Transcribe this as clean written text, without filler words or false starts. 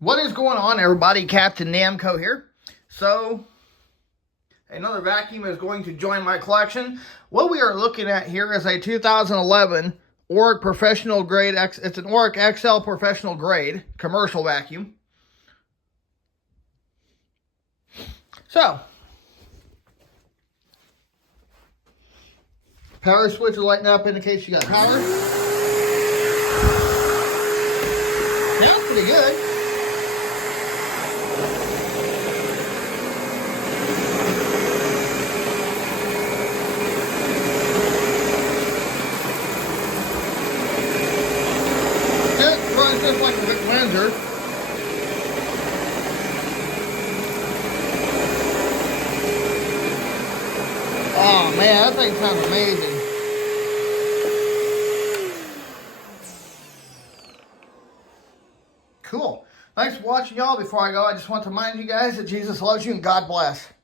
What is going on, everybody? Captain Namco here. So, another vacuum is going to join my collection. What we are looking at here is a 2011 Oreck Professional Grade X. It's an Oreck XL Professional Grade commercial vacuum. So, power switch is lighting up indicates you got power. Sounds pretty good. It runs just like a big cleanser. Oh man, that thing sounds amazing. Cool. Thanks for watching, y'all. Before I go, I just want to remind you guys that Jesus loves you and God bless.